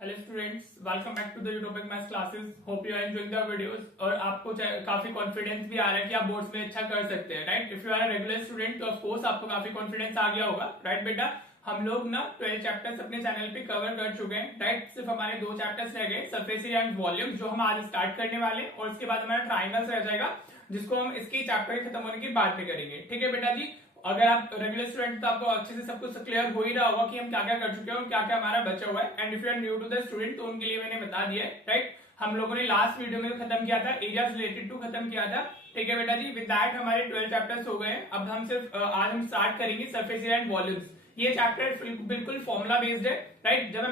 Hello students, welcome back to the Utopic maths classes. Hope you are enjoying the videos और आपको काफी confidence भी आ रहा है कि आप बोर्ड्स में अच्छा कर सकते हैं। Right, if you are regular student तो ऑफ कोर्स आपको काफी कॉन्फिडेंस आ गया होगा। राइट बेटा, हम लोग ना 12 चैप्टर्स अपने चैनल पे कवर कर चुके हैं। राइट, सिर्फ हमारे 2 चैप्टर्स रह गए, सरफेस एरिया एंड वॉल्यूम, जो हम आज स्टार्ट करने वाले हैं, और उसके बाद हमारा ट्राइंगल्स रह जाएगा, जिसको हम इसके चैप्टर खत्म होने के बाद में करेंगे। ठीक है बेटा जी, अगर आप रेगुलर स्टूडेंट तो आपको अच्छे से सब कुछ क्लियर हो ही रहा होगा कि हम क्या क्या कर चुके हैं और क्या क्या हमारा बचा हुआ है। And if you are new to the student तो उनके लिए मैंने बता दिया है। राइट, हम लोगों ने लास्ट वीडियो में खत्म किया था एरियाज रिलेटेड टू खत्म किया था। ठीक है बेटा जी, विद दैट हमारे 12 चैप्टर्स हो गए हैं। अब हम सिर्फ आज हम स्टार्ट करेंगे सरफेस एरिया एंड वॉल्यूम्स। ये चैप्टर बिल्कुल फॉर्मुला बेस्ड है। राइट, जब हम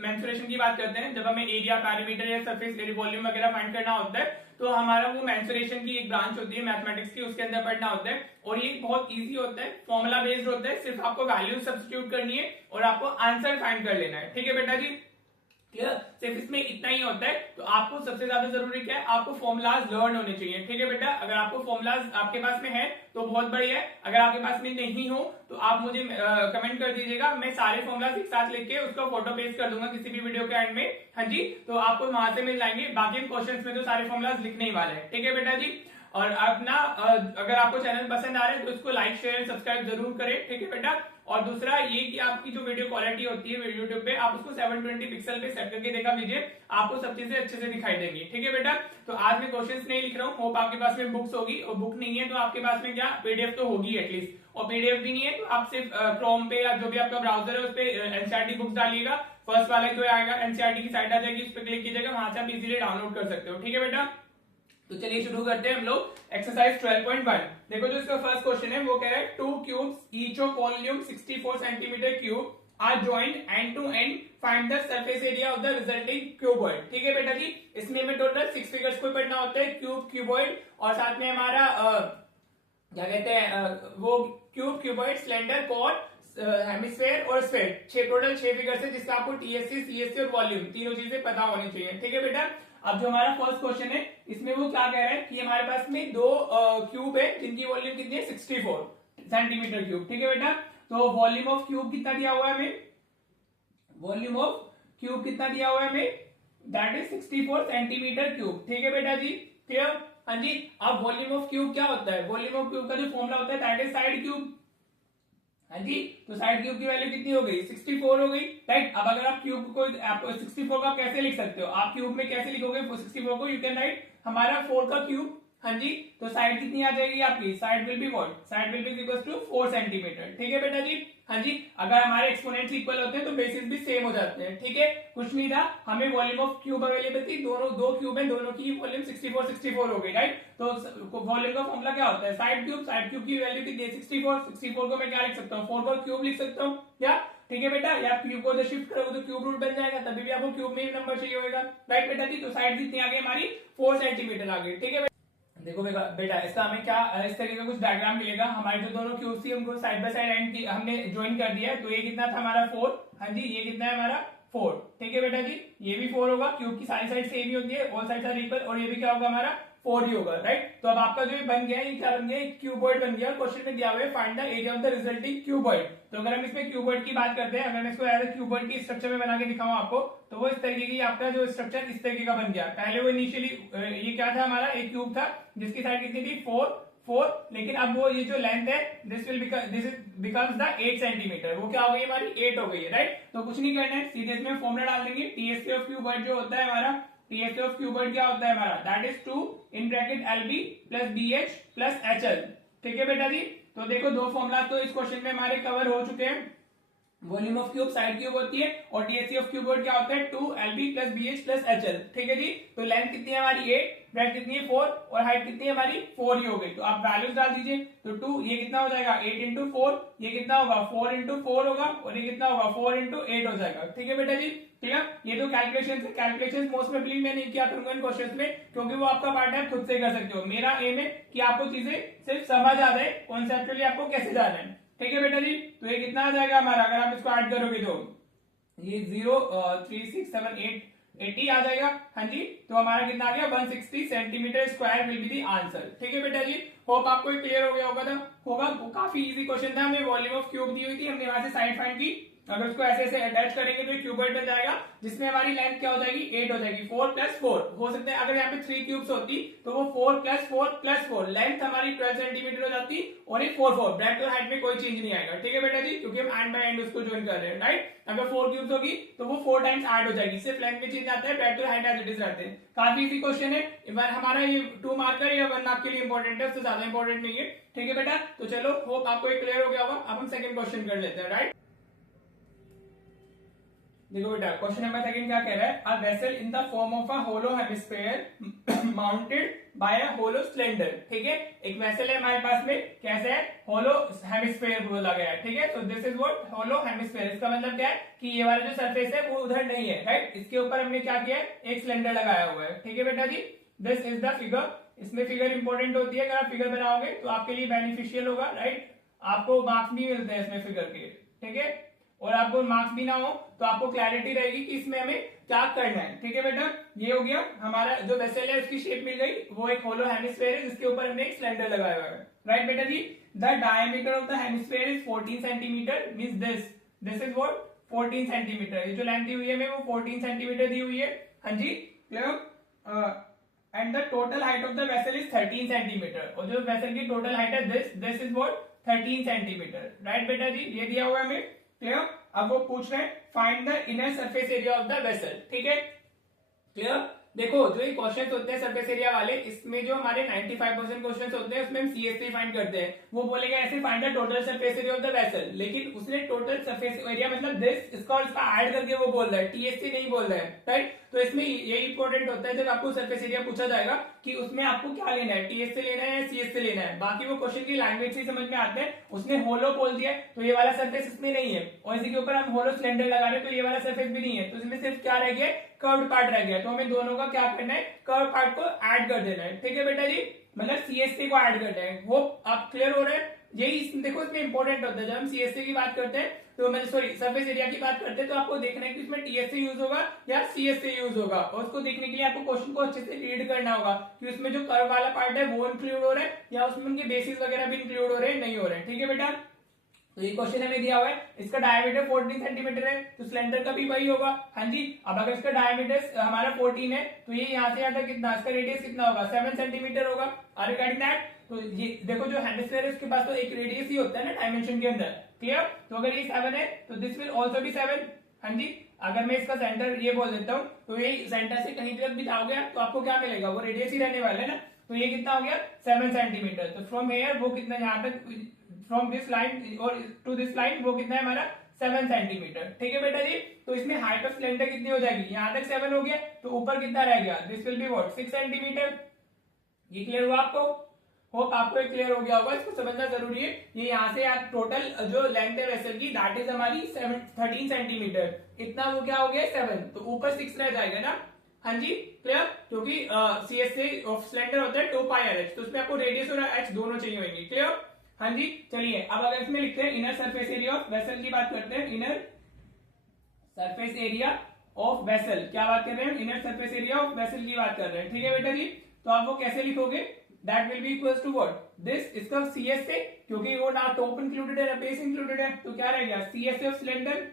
मेंसुरेशन की बात करते हैं, जब हमें एरिया, पैरामीटर या सरफेस एरिया, वॉल्यूम वगैरह फाइंड करना होता है, तो हमारा वो मेंसुरेशन की एक ब्रांच होती है मैथमेटिक्स की, उसके अंदर पढ़ना होता है। और ये बहुत इजी होता है, फॉर्मुला बेस्ड होता है। सिर्फ आपको वैल्यू सब्स्टिट्यूट करनी है और आपको आंसर फाइंड कर लेना है। ठीक है बेटा जी, क्लियर? सिर्फ इसमें इतना ही होता है। तो आपको सबसे ज्यादा जरूरी क्या है, आपको फॉर्मुलाज लर्न होने चाहिए। ठीक है बेटा, अगर आपको फॉर्मुलाज आपके पास में है तो बहुत बढ़िया है। अगर आपके पास में नहीं हो तो आप मुझे कमेंट कर दीजिएगा, मैं सारे फॉर्मुलाज एक साथ लेके उसका फोटो पेस्ट कर दूंगा किसी भी वीडियो के एंड में। हाँ जी, तो आपको वहां से मिल जाएंगे। बाकी हम क्वेश्चंस में तो सारे फॉर्मुलाज लिखने ही वाले हैं। ठीक है बेटा जी, और अपना अगर आपको चैनल पसंद आ रहा है तो इसको लाइक, शेयर एंड सब्सक्राइब जरूर करें। ठीक है बेटा, और दूसरा ये कि आपकी जो वीडियो क्वालिटी होती है यूट्यूब पे, आप उसको 720 पिक्सल पे सेट करके देखा कीजिए, आपको सब चीजें अच्छे से दिखाई देंगी। ठीक है बेटा, तो आज मैं क्वेश्चंस नहीं लिख रहा हूँ। होप आपके पास में बुक्स होगी, और बुक नहीं है तो आपके पास में क्या पीडीएफ तो होगी एटलीस्ट, और पीडीएफ भी नहीं है तो आप सिर्फ क्रोम पे या जो भी आपका ब्राउजर है उस पे एनसीईआरटी बुक्स डालिएगा। फर्स्ट वाला जो आएगा एनसीईआरटी की साइट आ जाएगी, उस पर क्लिक कीजिएगा, वहां से आप इजीली डाउनलोड कर सकते हो। ठीक है बेटा, तो चलिए शुरू करते हैं हम लोग एक्सरसाइज 12.1। देखो जो इसका फर्स्ट क्वेश्चन है वो कह रहा है 2 cubes each of volume 64 centimetre cube are joined end to end, find the surface area of the resulting cuboid. ठीक है बेटा जी, इसमें हमें टोटल 6 फिगर्स को पढ़ना होता है, क्यूब, क्यूबॉइड, और साथ में हमारा क्या कहते हैं वो क्यूब, क्यूबॉइड, सिलेंडर, कोन, हेमिस्फेयर और स्फेयर। टोटल 6 फिगर्स है, जिसका आपको टीएससी, सीएससी और वॉल्यूम तीनों चीजें पता होनी चाहिए। ठीक है बेटा, अब जो हमारा फर्स्ट क्वेश्चन है इसमें वो क्या कह रहा है कि हमारे पास में 2 क्यूब है जिनकी वॉल्यूम कितनी है, 64 सेंटीमीटर क्यूब। ठीक है बेटा, तो वॉल्यूम ऑफ क्यूब कितना दिया हुआ है हमें, वॉल्यूम ऑफ क्यूब कितना दिया हुआ है हमें, दैट इज 64 सेंटीमीटर क्यूब। ठीक है बेटा जी, क्लियर? हाँ जी, अब वॉल्यूम ऑफ क्यूब क्या होता है, वॉल्यूम ऑफ क्यूब का जो फॉर्मूला होता है दैट इज साइड क्यूब। हाँ जी, तो साइड क्यूब की वैल्यू कितनी हो गई, 64 हो गई। राइट, अब अगर आप क्यूब को, आप 64 को आप कैसे लिख सकते हो, आप क्यूब में कैसे लिखोगे 64 को, यू कैन राइट हमारा 4 का क्यूब। हाँ जी, तो साइड कितनी आ जाएगी आपकी, side will be what, side will be equal to 4 centimetre. ठीक है बेटा जी, हाँ जी, अगर हमारे एक्सपोनेंट्स इक्वल होते हैं तो बेसिस भी सेम हो जाते हैं। ठीक है, कुछ नहीं था, हमें वॉल्यूम ऑफ क्यूब अवेलेबल थी, दोनों 2 क्यूब है, दोनों की वॉल्यूम 64 64 हो गई। राइट, तो वॉल्यूम का फॉर्मूला क्या होता है, साइड क्यूब, साइड क्यूब की वैल्यू कितनी है, 64, 64 को मैं क्या लिख सकता हूँ, 4 का क्यूब लिख सकता हूँ क्या? ठीक है बेटा, या क्यूब को जब शिफ्ट करोगे तो क्यूब रूट बन जाएगा, तभी भी आपको क्यूब में ही नंबर चाहिए होगा। राइट बेटा जी, तो साइड कितनी आ गई हमारी, 4 सेंटीमीटर आ गई। ठीक है, देखो बेटा इसका हमें क्या इस तरीके का कुछ डायग्राम मिलेगा। हमारे जो दोनों क्यूब थी उनको साइड बाय साइड एंड हमने ज्वाइन कर दिया है, तो ये कितना था हमारा 4। हाँ जी, ये कितना है हमारा 4। ठीक है बेटा जी, ये भी 4 होगा, क्यूब की सारी साइड सेम ही होती है, ऑल साइड्स आर इक्वल, और ये भी क्या होगा हमारा 4 ही होगा। राइट, तो अब आपका जो बन गया है, ये क्या बन गया, क्यूबॉइड बन गया, और क्वेश्चन में दिया हुआ है find the area of the resulting cuboid. तो अगर हम इसमें क्यूबॉइड की बात करते हैं, अगर मैं इसको एज ए क्यूबॉइड की स्ट्रक्चर में बना के दिखाऊं आपको, तो वो इस तरीके की आपका जो स्ट्रक्चर इस तरीके का बन गया। पहले वो इनिशियली ये क्या था हमारा, एक क्यूब था जिसकी साइड कितनी थी 4, लेकिन अब वो ये जो लेंथ है दिस बिकम्स द 8 सेंटीमीटर, वो क्या हो गई हमारी 8 हो गई है। राइट, तो कुछ नहीं करना है, सीधे इसमें फॉर्मूला डाल देंगे, टीएससी ऑफ क्यूबॉइड जो होता है हमारा, टीएससी ऑफ क्यूबॉइड क्या होता है हमारा, that is 2 in bracket LB plus BH plus HL. ठीक है बेटा जी, तो देखो 2 फॉर्मूला तो इस क्वेश्चन में हमारे कवर हो चुके हैं। Volume of cube side cube होती है, और टीएससी ऑफ क्यूबॉइड क्या होता है 2 LB plus BH plus HL. ठीक है जी, तो लेंथ कितनी है हमारी 8, ब्रेथ कितनी है 4, और हाइट कितनी है हमारी 4 ही हो गई। तो आप वैल्यूज डाल दीजिए, तो 2 ये कितना हो जाएगा 8 इंटू 4, ये कितना होगा 4 इंटू 4 होगा, और ये कितना होगा 4 इंटू 8 हो जाएगा। ठीक है बेटा जी, ठीक है, ये तो कैलकुलेशन है, कैलकुलेशन मोस्ट प्रोबेबली मैं नहीं किया करूंगा इन क्वेश्चंस में, क्योंकि वो आपका पार्ट है, खुद से कर सकते हो। मेरा एम है कि आपको चीजें सिर्फ समझ आ जाए, कॉन्सेप्चुअली आपको कैसे जाना है। ठीक है बेटा जी, तो ये कितना आ जाएगा हमारा, अगर आप इसको ऐड करोगे तो ये 0 3 6 7 8 80 आ जाएगा। हाँ जी, तो हमारा कितना आ गया 160 centimetre square will be the answer. ठीक है बेटा जी, होप आपको क्लियर हो गया होगा। वो काफी इजी क्वेश्चन था, हमें वॉल्यूम ऑफ क्यूब दी हुई थी, हमने वहां से साइड फाइंड की, अगर उसको ऐसे ऐसे अटैच करेंगे तो क्यूबॉइड बन जाएगा, जिसमें हमारी लेंथ क्या हो जाएगी 8 हो जाएगी, 4 + 4 हो सकता है। अगर यहाँ पे 3 क्यूब्स होती तो वो 4 + 4 + 4 लेंथ हमारी 12 सेंटीमीटर हो जाती, और ये 4 ब्रेथ और हाइट में कोई चेंज नहीं आएगा। ठीक है बेटा जी, क्योंकि हम एंड बाय एंड उसको ज्वाइन कर रहे हैं, राइट। अगर 4 क्यूब्स होगी तो वो 4 टाइम्स ऐड हो जाएगी, सिर्फ लेंथ में चेंज आता है, ब्रेथ और हाइट एज इट इज रहते हैं। काफी इजी क्वेश्चन है, हमारा ये 2 मार्कर या 1 मार्क के लिए इंपॉर्टेंट है, उससे ज्यादा इंपॉर्टेंट नहीं है। ठीक है बेटा, तो चलो होप आपको एक क्लियर हो गया होगा। अब हम सेकंड क्वेश्चन कर लेते हैं, राइट। देखो बेटा, क्वेश्चन नंबर सेकंड क्या कह रहा है, a vessel in the form of a hollow hemisphere mounted by a hollow cylinder. ठीक है, एक वेसल है हमारे पास में, कैसे है, होलो हेमिस्फीयर बोला गया है। ठीक है, तो this is what hollow hemisphere. इसका मतलब क्या है कि ये वाला जो सरफेस है वो उधर नहीं है, राइट। इसके ऊपर हमने क्या किया है, एक सिलेंडर लगाया हुआ है। ठीक है बेटा जी, दिस इज द फिगर। इसमें फिगर इंपॉर्टेंट होती है, अगर आप फिगर बनाओगे तो आपके लिए बेनिफिशियल होगा, राइट। आपको मार्क्स भी मिलते हैं इसमें फिगर के। ठीक है, और आपको मार्क्स भी ना हो तो आपको क्लैरिटी रहेगी कि इसमें हमें क्या करना है। ठीक है बेटा, ये हो गया हमारा जो वेसल है, उसकी शेप मिल गई, वो एक होलो हेमिस्फीयर है जिसके ऊपर हमने एक सिलेंडर लगाया हुआ है, राइट बेटा जी। The diameter of the hemisphere is 14 centimetre, means this is what 14 centimetre. ये जो लेंथ दी हुई है हमें वो 14 सेंटीमीटर दी हुई है। हाँ जी, clear. And the total height of the vessel is 13 centimetre, और जो वेसल की टोटल हाइट है this is what 13 centimetre, right बेटा जी। ये दिया हुआ है हमें, क्लियर। अब वो पूछ रहे हैं find the inner surface area of the vessel. ठीक है, क्लियर। देखो, जो ये क्वेश्चंस होते हैं सरफेस एरिया वाले, इसमें जो हमारे 95% क्वेश्चंस होते हैं उसमें हम सीएससी फाइंड करते हैं। वो बोलेगा ऐसे find the total surface area of the vessel, लेकिन उसने टोटल सरफेस एरिया मतलब दिस, इसका और इसका ऐड करके वो बोल रहा है, टीएससी नहीं बोल रहा है, राइट। तो इसमें यही इंपॉर्टेंट होता है जब आपको सरफेस एरिया पूछा जाएगा कि उसमें आपको क्या लेना है, टीएससी लेना है या सीएससी लेना है। बाकी वो क्वेश्चन की लैंग्वेज से समझ में आते हैं। उसने होलो बोल दिया तो ये वाला सरफेस इसमें नहीं है, और इसी के ऊपर हम होलो सिलेंडर लगा रहे हैं तो ये वाला सरफेस भी नहीं है, तो इसमें सिर्फ क्या रह गया, कर्व्ड पार्ट रह गया। तो हमें दोनों का क्या करना है, कर्व पार्ट को ऐड कर देना है। ठीक है बेटा जी, मतलब सीएससी को ऐड करना है। वो आप क्लियर हो रहे हैं, यही देखो इसमें इंपॉर्टेंट होता है। जब हम सीएससी की बात करते हैं तो मैं सॉरी सरफेस एरिया की बात करते हैं तो आपको देखना है कि इसमें टीएससी यूज होगा या सीएससी यूज होगा, और उसको देखने के लिए आपको क्वेश्चन को अच्छे से रीड करना होगा कि उसमें जो कर्व वाला पार्ट है वो इंक्लूड हो रहा है या उसमें उनके बेसिस वगैरह भी इंक्लूड हो रहे हैं, नहीं हो रहे हैं। ठीक है बेटा, तो ये क्वेश्चन हमें दिया हुआ है, इसका डायमीटर 14 सेंटीमीटर है, तो सिलेंडर का भी वही होगा। हाँ जी, अब अगर इसका डायमीटर हमारा 14 है तो ये यहाँ से यहाँ तक कितना, इसका रेडियस कितना होगा, 7 सेंटीमीटर होगा। Are you getting that? तो ये देखो, जो हेमिस्फीयर है उसके पास तो एक रेडियस ही होता है ना डायमेंशन के अंदर, क्लियर। तो अगर ये 7 है तो दिस विल ऑल्सो बी 7। हाँ जी, अगर मैं इसका सेंटर ये बोल देता हूँ तो ये सेंटर से कहीं तक भी जाओगे तो आपको क्या मिलेगा, वो रेडियस ही रहने वाला है ना। तो ये कितना हो गया 7 सेंटीमीटर। तो फ्रॉम हेयर वो कितना, यहाँ तक फ्रॉम दिस लाइन और टू दिस लाइन वो कितना है हमारा 7 सेंटीमीटर। ठीक है बेटा जी, तो इसमें हाइट ऑफ सिलेंडर कितनी हो जाएगी, यहाँ तक 7 हो गया तो ऊपर कितना रह गया, this will be what 6 centimetre. ये क्लियर हुआ आपको? होप आपको क्लियर हो गया होगा, इसको समझना जरूरी है। ये यहाँ से यार टोटल जो लेंथ है वेसल की दैट इज हमारी 13 सेंटीमीटर, इतना वो क्या हो गया 7, तो ऊपर 6 रह जाएगा ना। हाँ जी, क्लियर, क्योंकि सीएससी ऑफ सिलेंडर होता है 2 पाई आर एच, तो उसमें आपको रेडियस और एच दोनों चाहिए होंगे, क्लियर। हाँ जी, चलिए अब अगर इसमें लिखते हैं inner surface area of vessel की बात करते हैं, inner surface area of vessel, क्या बात कर रहे हैं, inner surface area of vessel की बात कर रहे हैं। ठीक है बेटा जी, तो आप वो कैसे लिखोगे, that will be equals to what this, इसका सीएस से, क्योंकि वो ना टॉप इंक्लूडेड है ना बेस इंक्लूडेड है, तो क्या रह गया CS of cylinder.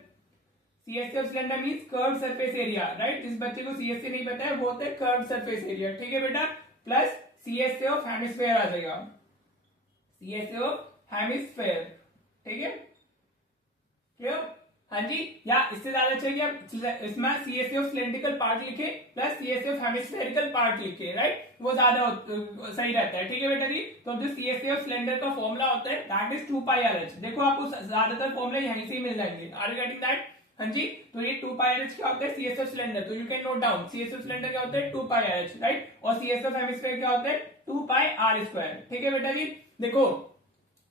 CSC of cylinder means curved surface area, right. जिस बच्चे को सीएससी नहीं पता है वो होता है कर्व्ड सरफेस एरिया। ठीक है बेटा, प्लस सीएससी ऑफ हेमिस्फीयर आ जाएगा, सीएससी ऑफ हेमिस्फीयर। ठीक है, क्लियर। हाँ जी, या इससे ज्यादा चाहिए आप इसमें सीएससी ऑफ सिलेंड्रिकल पार्ट लिखे plus CSC of hemispherical part लिखे, राइट, वो ज्यादा सही रहता है। ठीक है बेटा जी, तो जो सीएससी ऑफ सिलेंडर का फॉर्मूला होता है that is 2 pi R H. देखो आपको ज्यादातर फॉर्मूला यहीं से ही मिल जाएंगे, आर यू गेटिंग दैट? हाँ जी, तो ये 2 पाई आर एच क्या होता है सीएससी ऑफ सिलेंडर, तो you can note down CSC of cylinder क्या होता है 2 पाई आर एच, राइट, और सीएससी ऑफ हेमिस्फीयर क्या होता है 2 पाई आर स्क्वायर। ठीक है बेटा जी, देखो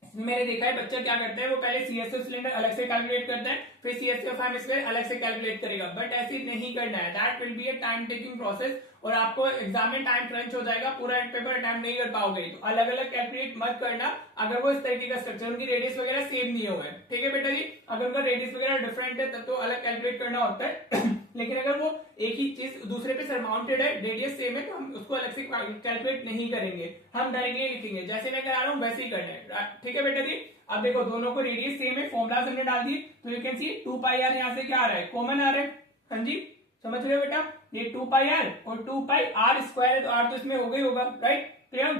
मैंने देखा है बच्चा क्या करता है, वो पहले सीएससी ऑफ सिलेंडर अलग से कैलकुलेट करता है, फिर सीएससी ऑफ हेमिस्फीयर अलग से कैलकुलेट करेगा, बट ऐसे नहीं करना है, that will be a time taking process, और आपको एग्जाम में टाइम क्रंच हो जाएगा, पूरा एक पेपर अटेम्प्ट नहीं कर पाओगे। तो अलग अलग कैलकुलेट मत करना अगर वो इस तरीके का स्ट्रक्चर, उनकी रेडियस वगैरह सेम नहीं हुए। ठीक है बेटा जी, अगर उनका रेडियस वगैरह डिफरेंट है तब तो अलग कैलकुलेट करना होता है लेकिन अगर वो एक ही चीज दूसरे पे सरमाउंटेड है, रेडियस सेम है, तो हम उसको अलग से कैलकुलेट नहीं करेंगे, हम डायरेक्टली लिखेंगे जैसे मैं करा रहा हूँ वैसे ही करना है। ठीक है बेटा जी। अब देखो दोनों को रेडियस सेम है, फॉर्मूला हमने डाल दिए, तो you can see 2 pi r यहाँ से क्या आ रहा है, कॉमन आ रहा है। हाँ जी समझ रहे हो बेटा, ये 2 पाई आर और 2 पाई आर स्क्वायर है, तो आर तो इसमें हो गई होगा, राइट क्लियर।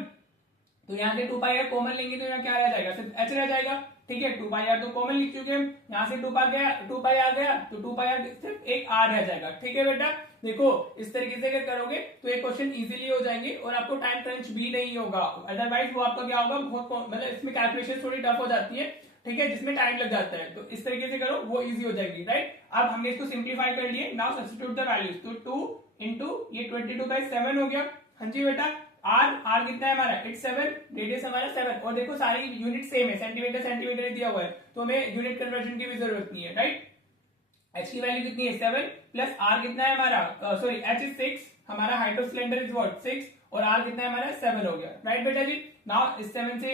तो यहाँ से 2 पाई आर कॉमन लेंगे तो यहाँ क्या रह जाएगा, सिर्फ एच रह जाएगा। ठीक है 2 पाई आर तो कॉमन लिख चुके हैं, यहाँ से 2 पाई गया, 2 पाई आर गया, तो 2 पाई आर सिर्फ एक आर रह जाएगा। ठीक है बेटा, देखो इस तरीके से अगर करोगे तो ये क्वेश्चन इजीली हो जाएंगे और आपको टाइम क्रंच भी नहीं होगा। अदरवाइज वो आपका क्या होगा, बहुत मतलब इसमें कैलकुलेशन थोड़ी टफ हो जाती है, ठीक है, जिसमें टाइम लग जाता है। तो इस तरीके से करो, वो इजी हो जाएगी, राइट। अब हमने इसको सिंप्लीफाई कर लिए, नाउ सब्स्टिट्यूट द वैल्यूज, तो 2 इंटू ये 22/7 हो गया। हाँ जी बेटा, आर कितना है हमारा, इट्स 7, रेडियस हमारा 7, और देखो सारी यूनिट सेम है, सेंटीमीटर सेंटीमीटर दिया हुआ है, तो हमें यूनिट कन्वर्जन की भी जरूरत नहीं है, राइट। एच की वैल्यू कितनी है 7, प्लस आर कितना है हमारा, सॉरी एच इज 6, हमारा height of cylinder is what 6, और आर कितना है हमारा 7 हो गया, राइट बेटा जी। नाउ इस 7 से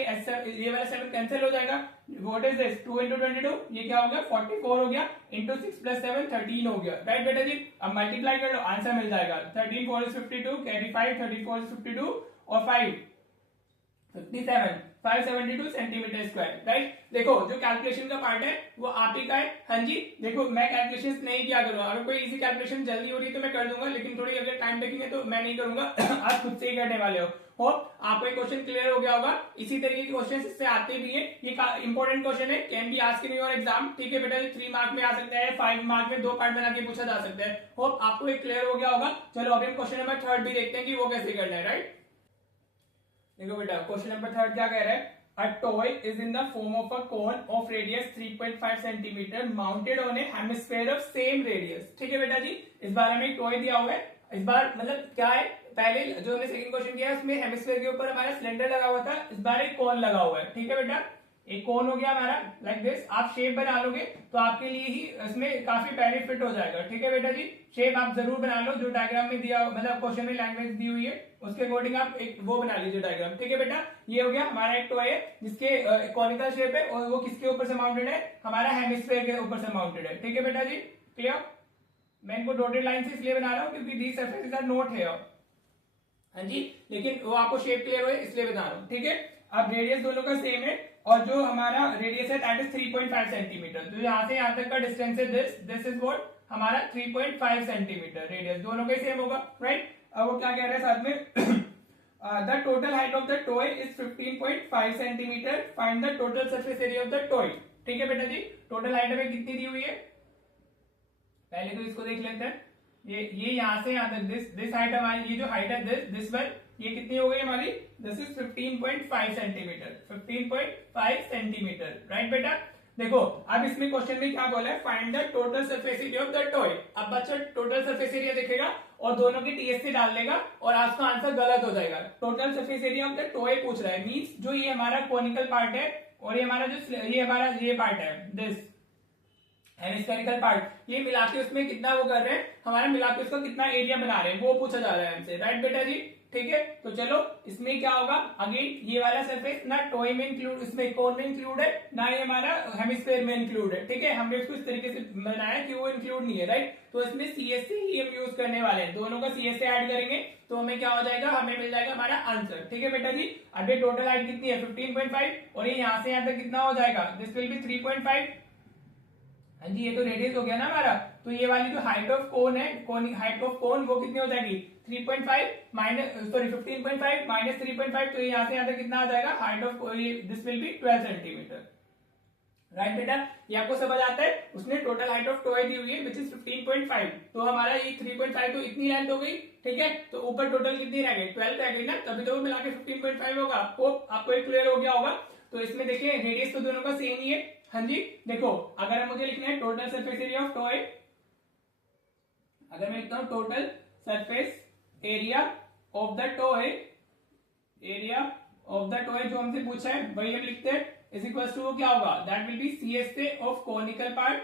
ये वाला 7 कैंसिल हो जाएगा, व्हाट इज दिस 2 into 22, ये क्या हो गया 44 हो गया, इंटू 6 + 7 13 हो गया, राइट बेटा जी। अब मल्टीप्लाई कर लो, आंसर मिल जाएगा 13 4 is 52, कैरी 5, 34 is 52 और 5 57, 572 सेंटीमीटर स्क्वायर, राइट। देखो जो कैलकुलेशन का पार्ट है वो आप ही का है। हाँ जी देखो मैं कैलकुलेशन नहीं किया करूंगा, अगर कोई इजी कैलकुलेशन जल्दी हो रही है तो मैं कर दूंगा, लेकिन थोड़ी अगर टाइम टेकिंग है तो मैं नहीं करूंगा। आप खुद से ही करने वाले हो। आपको ये क्वेश्चन क्लियर हो गया होगा। इसी तरीके के क्वेश्चन इससे आते भी है, ये इंपॉर्टेंट क्वेश्चन है, can be asked in your exam. ठीक है बेटा, 3 मार्क में आ सकता है, 5 मार्क में 2 पार्ट बना के पूछा जा सकता है। होप आपको ये क्लियर हो गया होगा। चलो अभी हम क्वेश्चन नंबर 3 भी देखते हैं कि वो कैसे करना है, राइट। देखो बेटा क्वेश्चन नंबर 3 क्या कह रहा है, a toy is in the form of a cone of radius 3.5 centimeter mounted on a hemisphere of same radius। ठीक है बेटा जी, इस बार हमें एक टॉय दिया हुआ है। इस बार मतलब क्या है, पहले जो हमने सेकंड क्वेश्चन किया है उसमें हेमिस्फीयर के ऊपर हमारा सिलेंडर लगा हुआ था, इस बार एक कोन लगा हुआ है। ठीक है बेटा, एक कोन हो गया हमारा लाइक दिस। आप शेप बना लोगे तो आपके लिए ही इसमें काफी बेनिफिट हो जाएगा। ठीक है बेटा जी, शेप आप जरूर बना लो, जो डायग्राम में दिया मतलब क्वेश्चन में लैंग्वेज दी हुई है उसके अकॉर्डिंग आप एक वो बना लीजिए डायग्राम। ठीक है बेटा, ये हो गया हमारा एक टॉय है जिसके कॉनिकल शेप है और वो किसके ऊपर से माउंटेड है, हमारा हेमिस्फीयर के ऊपर से माउंटेड है। ठीक है बेटा जी, क्लियर। मैं इनको डॉटेड लाइन से इसलिए बना रहा हूँ क्योंकि दीस सरफेसेस आर नॉट हियर। हाँ जी, लेकिन वो आपको शेप क्लियर हो इसलिए बता रहा हूँ। ठीक है, अब रेडियस दोनों का सेम है और जो हमारा रेडियस है दैट इज 3.5 सेंटीमीटर। तो यहाँ से यहाँ तक का डिस्टेंस है दिस इज व्हाट हमारा 3.5 सेंटीमीटर। रेडियस दोनों का सेम होगा, राइट। अब वो क्या कह रहे हैं साथ में, the total height of the toy is 15.5 centimetre, find the total surface area of the toy. ठीक है बेटा जी, टोटल हाइट हमें कितनी दी हुई है, पहले तो इसको देख लेते हैं। ये यहाँ से यहाँ तक दिस हाइट हमारी, ये जो हाइट है दिस वन, ये कितनी हो गई हमारी, this is 15.5 centimetre, 15.5 centimetre, right बेटा। देखो अब इसमें क्वेश्चन में क्या बोला है, find the total surface area of the toy. अब बच्चा टोटल सरफेस एरिया देखेगा और दोनों की टीएससी डाल लेगा और आपका आंसर गलत हो जाएगा। Total surface area of the toy पूछ रहा है, मींस जो ये हमारा कोनिकल पार्ट है और ये हमारा जो ये हमारा ये पार्ट है दिस हेमिस्फेरिकल पार्ट, ये मिला के उसमें कितना वो कर रहे हैं, हमारा मिला के उसका कितना एरिया बना रहे हैं वो पूछा जा रहा है हमसे, राइट बेटा जी। ठीक है, तो चलो इसमें क्या होगा, अगेन ये वाला सरफेस ना टॉय में इंक्लूड, इसमें कोन में इंक्लूड है, ना ये हमारा हेमिस्फेयर में इंक्लूड है। ठीक है, हमने इसको इस तरीके से बनाया कि वो इंक्लूड नहीं है, राइट। तो इसमें सीएस से ही हम यूज करने वाले हैं, दोनों का सीएस से ऐड करेंगे तो हमें क्या हो जाएगा, हमें मिल जाएगा हमारा आंसर। ठीक है बेटा जी, अब ये टोटल हाइट कितनी है 15.5 और ये यहाँ से यहाँ तक कितना हो जाएगा, दिस विल बी 3.5। हाँ जी, ये तो रेडियस हो गया ना हमारा, तो ये वाली जो हाइट ऑफ कोन है, हाइट ऑफ कोन वो कितनी हो जाएगी 3.5 माइनस सॉरी 15.5 माइनस 3.5, तो यहाँ से यहाँ तक कितना आ जाएगा, height of this will be 12 centimetre, right बेटा। ये आपको समझ आता है, उसने टोटल हाइट ऑफ टॉय दी हुई है विच इज 15.5, तो हमारा ये 3.5 तो इतनी लेंथ हो गई। ठीक है, तो ऊपर टोटल कितनी रह गई 12 रह गई ना, तभी तो मिला के 15.5 होगा। आपको एक क्लियर हो गया होगा। तो इसमें देखिए रेडियस तो दोनों का सेम ही है। हाँ जी, देखो अगर मुझे लिखना है total surface area of toy, अगर मैं लिखता हूं total surface area of the toy, area of the toy जो हमसे पूछा है वही हम लिखते हैं, इज इक्वल टू क्या होगा, that will B CSA of conical part,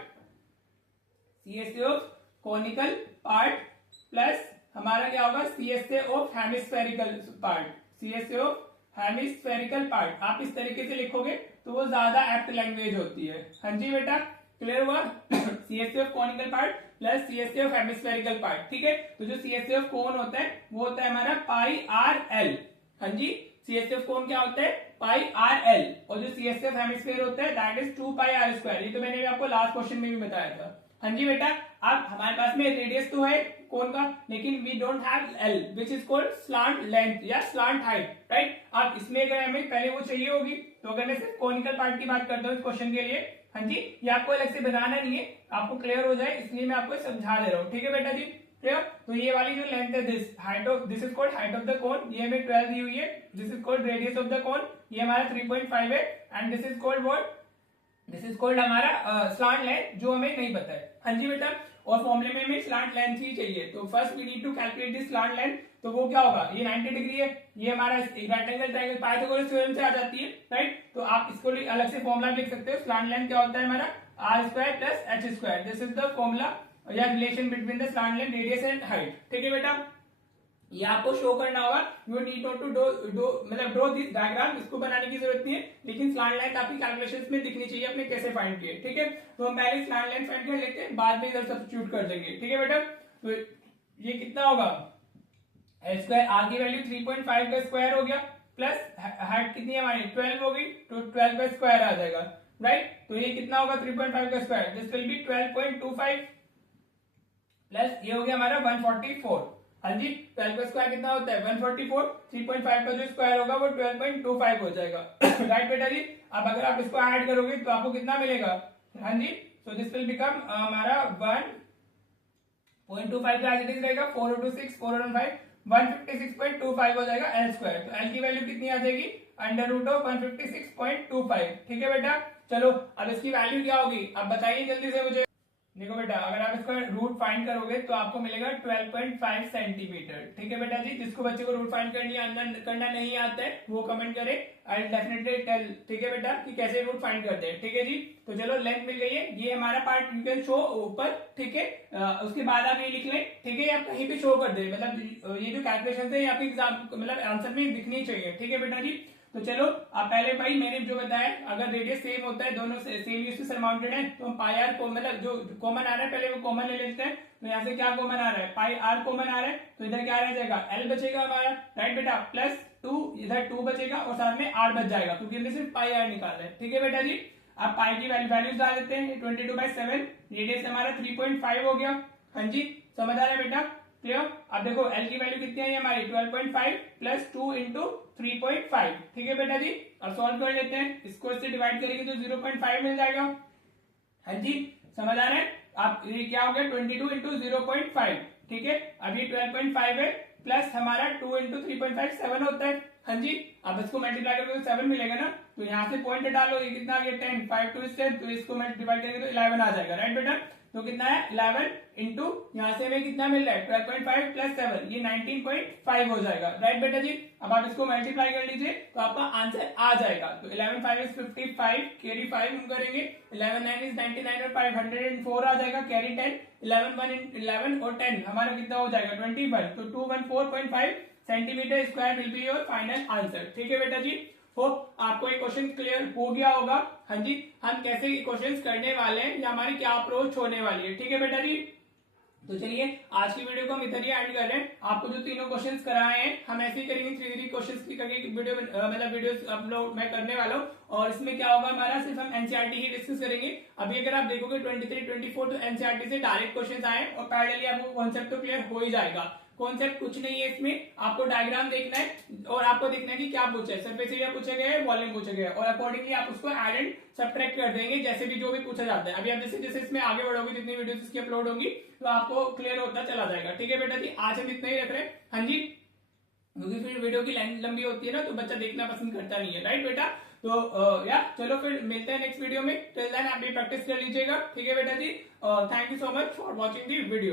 CSA of conical part plus हमारा क्या होगा CSA of hemispherical part, CSA of hemispherical part. आप इस तरीके से लिखोगे तो वो ज्यादा एप्ट लैंग्वेज होती है। हाँ जी बेटा, क्लियर हुआ। CSA of conical part plus CSA of hemispherical part. ठीक है, तो जो CSA ऑफ कोन होता है वो होता है हमारा पाई आर एल। हाँ जी, CSA ऑफ कोन क्या होता है, पाई आर एल, और जो CSA ऑफ हेमिस्फीयर होता है that is 2 pi r square. ये तो मैंने भी आपको लास्ट क्वेश्चन में भी बताया था। हाँ जी बेटा, अब हमारे पास में रेडियस तो है कोन का, लेकिन we don't have l which is called slant length या स्लांट हाइट, राइट। अब इसमें अगर हमें पहले वो चाहिए होगी, तो अगर मैं सिर्फ कोनिकल पार्ट की बात करता हूँ इस क्वेश्चन के लिए, हाँ जी, ये आपको अलग से बनाना नहीं है, आपको क्लियर हो जाए इसलिए मैं आपको समझा दे रहा हूँ। ठीक है बेटा जी, क्लियर। तो ये वाली जो लेंथ है this is called height of the cone, ये हमें 12 दी हुई है। This is called radius of the cone, ये हमारा 3.5 है। And this is called what, this is called हमारा स्लांट लेंथ, जो हमें नहीं पता है। हाँ जी बेटा, और फॉर्मूले में हमें स्लांट लेंथ ही चाहिए, तो first we need to calculate this slant length. तो वो क्या होगा, ये 90 डिग्री है, ये हमारा right angle triangle Pythagoras theorem से आ जाती है, राइट। तो आप इसको अलग से फॉर्मूला लिख सकते हो। स्लांट लेंथ क्या होता है हमारा, R square plus H square. This is the formula या relation between the slant length, radius and height. ठीक है बेटा, ये आपको शो करना होगा। यू नीड नॉट टू मतलब ड्रॉ दिस डायग्राम, इसको बनाने की जरूरत नहीं है, लेकिन स्लांट लेंथ आपकी कैलकुलेशंस में दिखनी चाहिए अपने कैसे फाइंड किए। ठीक है, तो हम पहले स्लांट लेंथ फाइंड कर लेते हैं, बाद में इधर सब्स्टिट्यूट कर देंगे। ठीक है बेटा, तो ये कितना होगा, एल स्क्वायर, आर की वैल्यू 3.5 का स्क्वायर हो गया, प्लस हाइट कितनी है हमारी 12 हो गई, तो 12 का स्क्वायर आ जाएगा, राइट। तो ये कितना होगा 3.5 का square, this will be 12.25 plus ये हो गया हमारा 144। हाँ जी, 12 का स्क्वायर कितना होता है 144, 3.5 का जो स्क्वायर होगा वो 12.25 हो जाएगा। राइट बेटा जी, अब अगर आप इसको ऐड करोगे तो आपको कितना मिलेगा, हाँ जी, सो दिस विल बिकम हमारा 1.25 का एज इट इज रहेगा, 4 into 6 4 and 5 156.25 हो जाएगा एल स्क्वायर। तो एल की वैल्यू कितनी आ जाएगी, अंडर रूट ऑफ 156.25। ठीक है बेटा, चलो अब इसकी वैल्यू क्या होगी, अब बताइए जल्दी से मुझे। देखो बेटा, अगर आप इसका रूट फाइंड करोगे तो आपको मिलेगा 12.5 सेंटीमीटर। ठीक है बेटा जी, जिसको बच्चे को रूट फाइंड करना नहीं आता है वो कमेंट करे, आई डेफिनेटली टेल। ठीक है बेटा, कि कैसे रूट फाइंड करते हैं। ठीक है जी, तो चलो लेंथ मिल गई है, ये हमारा पार्ट यू कैन शो ऊपर। ठीक है, उसके बाद आप ये लिख लें। ठीक है, आप कहीं भी शो कर दे, मतलब ये जो कैलकुलेशन है ये आपके एग्जाम मतलब आंसर में दिखनी चाहिए। ठीक है बेटा जी, तो चलो आप पहले भाई मैंने जो बताया, अगर रेडियस सेम होता है, दोनों सेम यूज से सरमाउंटेड है, तो हम पाई आर को मतलब जो कॉमन आ रहा है पहले वो कॉमन ले लेते हैं। तो यहाँ से क्या कॉमन आ रहा है, पाई आर कॉमन आ रहा है, तो इधर क्या रह जाएगा, एल बचेगा हमारा, राइट बेटा, प्लस 2 इधर 2 बचेगा और साथ में आर बच जाएगा, क्योंकि हमने सिर्फ पाई आर निकाल रहे हैं। ठीक है बेटा जी, आप पाई की वैल्यूज डाल देते हैं, 22/7, रेडियस हमारा 3.5 हो गया। हाँ जी, समझ आ रहा है बेटा, क्लियर। अब देखो एल की वैल्यू कितनी है हमारी 12.5 प्लस 2 इंटू 3.5। ठीक है बेटा जी, अब सॉल्व कर लेते हैं, इसको इससे डिवाइड करेंगे तो 0.5 मिल जाएगा। हाँ जी, समझ आ रहा है। अब ये क्या हो गया 22 इंटू 0.5। ठीक है, अब ये 12.5 है, प्लस हमारा 2 इंटू 3.5 7 होता है। हाँ जी, अब इसको मल्टीप्लाई करोगे तो 7 मिलेगा ना, तो यहाँ से पॉइंट डालो, ये कितना आ गया 10, 5 2 is 10, तो इसको डिवाइड करेंगे तो 11 आ जाएगा, राइट बेटा। तो कितना है 11 इंटू यहाँ से हमें कितना मिल रहा है 12.5 प्लस 7, ये 19.5 हो जाएगा, राइट बेटा जी। अब आप इसको मल्टीप्लाई कर लीजिए तो आपका आंसर आ जाएगा। तो 11 5 is 55, कैरी 5 हम करेंगे, 11 9 is 99 और 5 104 आ जाएगा, कैरी 10, 11 1 11 और 10 हमारा कितना हो जाएगा 21, तो 214.5 centimetre square will be your final answer. ठीक है बेटा जी, होप आपको ये क्वेश्चन क्लियर हो गया होगा। हाँ जी, हम कैसे क्वेश्चंस करने वाले हैं या हमारी क्या अप्रोच होने वाली है। ठीक है बेटा जी, तो चलिए आज की वीडियो को हम इधर ही एंड कर रहे हैं। आपको जो तीनों क्वेश्चंस कराए हैं हम ऐसे ही करेंगे, 3 क्वेश्चंस की करके वीडियो मतलब वीडियोस अपलोड मैं करने वाला हूँ। और इसमें क्या होगा हमारा, सिर्फ हम एनसीईआरटी ही डिस्कस करेंगे। अभी अगर आप देखोगे 23 24 तो एनसीईआरटी से डायरेक्ट क्वेश्चन आए और पैरेलली आपको कॉन्सेप्ट तो क्लियर हो ही जाएगा। कॉन्सेप्ट कुछ नहीं है इसमें, आपको डायग्राम देखना है और आपको देखना है कि क्या पूछा है, सरफेस एरिया पूछा गया है, वॉल्यूम पूछा गया है, और अकॉर्डिंगली आप उसको ऐड एंड सब्ट्रैक्ट कर देंगे जैसे भी जो भी पूछा जाता है। अभी आप जैसे जैसे इसमें आगे बढ़ोगे, जितनी वीडियोस इसकी अपलोड होंगी तो आपको क्लियर होता चला जाएगा। ठीक है बेटा जी, आज हम इतना ही रख रहे हैं। हाँ जी, क्योंकि फिर वीडियो की लेंथ लंबी होती है ना, तो बच्चा देखना पसंद करता नहीं है, राइट बेटा। तो या चलो फिर मिलते हैं नेक्स्ट वीडियो में, टिल देन आप भी प्रैक्टिस कर लीजिएगा। ठीक है बेटा जी, thank you so much for watching the video.